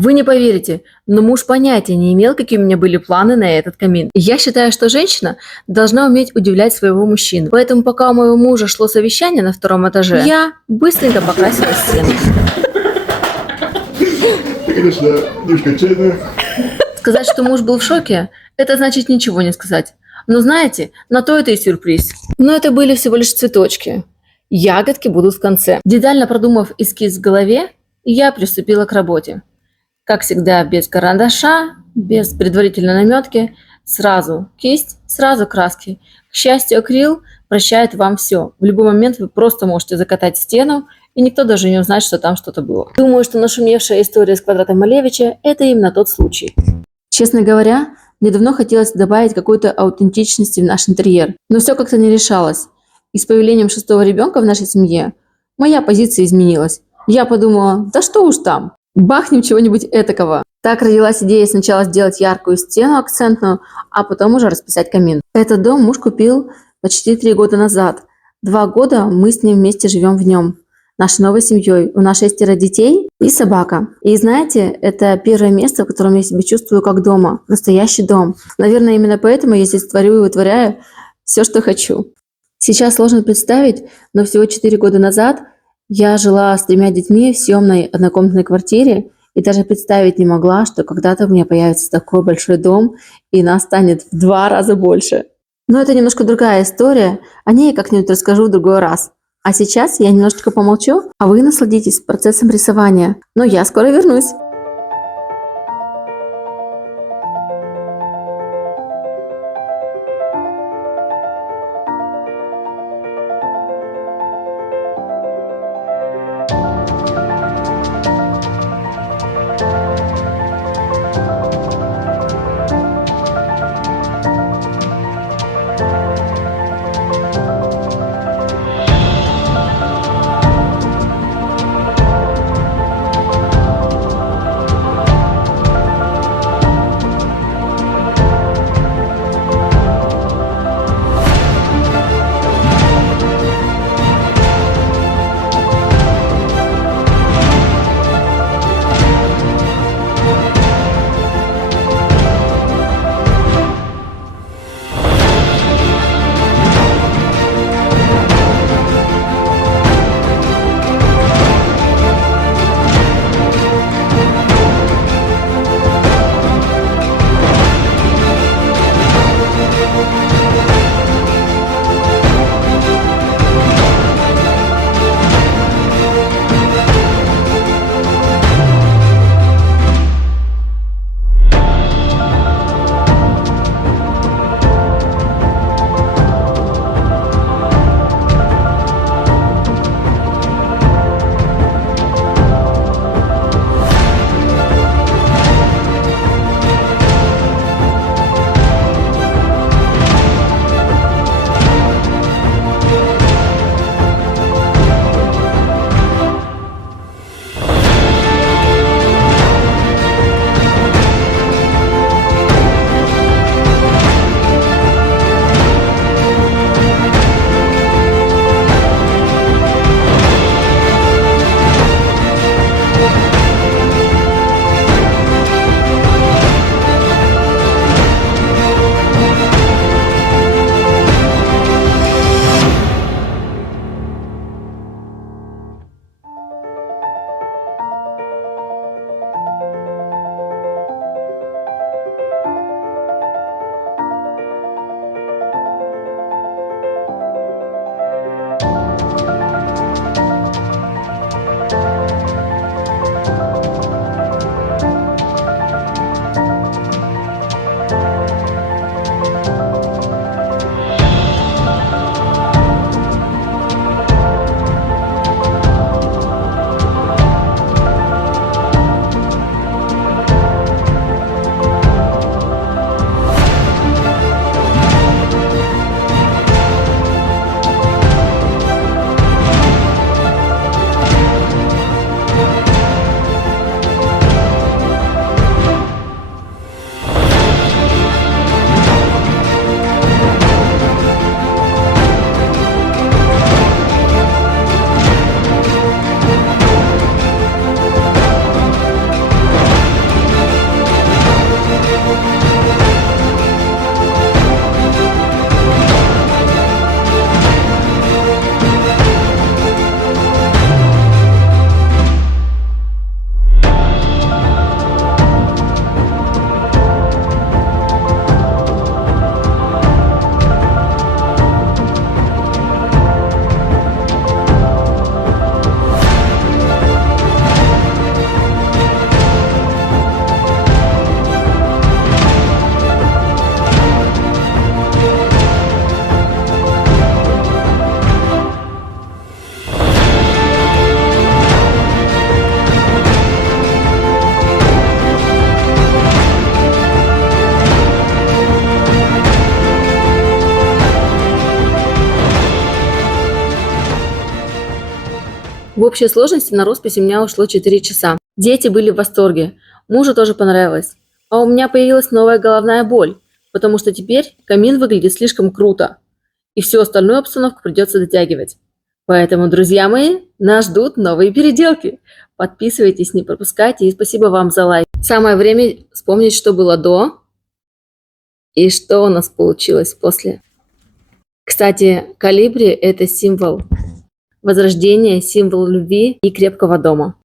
Вы не поверите, но муж понятия не имел, какие у меня были планы на этот камин. Я считаю, что женщина должна уметь удивлять своего мужчину. Поэтому пока у моего мужа шло совещание на втором этаже, я быстренько покрасила стену. Конечно, девушка отчаянная. Сказать, что муж был в шоке, это значит ничего не сказать. Но знаете, на то это и сюрприз. Но это были всего лишь цветочки. Ягодки будут в конце. Детально продумав эскиз в голове, я приступила к работе. Как всегда, без карандаша, без предварительной наметки, сразу кисть, сразу краски. К счастью, акрил прощает вам все. В любой момент вы просто можете закатать стену, и никто даже не узнает, что там что-то было. Думаю, что нашумевшая история с квадратом Малевича – это именно тот случай. Честно говоря, мне давно хотелось добавить какой-то аутентичности в наш интерьер, но все как-то не решалось. И с появлением 6-го ребенка в нашей семье моя позиция изменилась. Я подумала, да что уж там, бахнем чего-нибудь этакого. Так родилась идея сначала сделать яркую стену акцентную, а потом уже расписать камин. Этот дом муж купил почти 3 года назад. 2 года мы с ним вместе живем в нем. Нашей новой семьей. У нас 6 детей и собака. И знаете, это первое место, в котором я себя чувствую как дома. Настоящий дом. Наверное, именно поэтому я здесь творю и вытворяю все, что хочу. Сейчас сложно представить, но всего 4 года назад я жила с 3 детьми в съемной однокомнатной квартире и даже представить не могла, что когда-то у меня появится такой большой дом и нас станет в 2 раза больше. Но это немножко другая история, о ней я как-нибудь расскажу в другой раз. А сейчас я немножечко помолчу, а вы насладитесь процессом рисования. Но я скоро вернусь. В общей сложности на роспись у меня ушло 4 часа. Дети были в восторге. Мужу тоже понравилось. А у меня появилась новая головная боль, потому что теперь камин выглядит слишком круто. И всю остальную обстановку придется дотягивать. Поэтому, друзья мои, нас ждут новые переделки. Подписывайтесь, не пропускайте, и спасибо вам за лайк. Самое время вспомнить, что было до и что у нас получилось после. Кстати, колибри – это символ возрождения, символ любви и крепкого дома.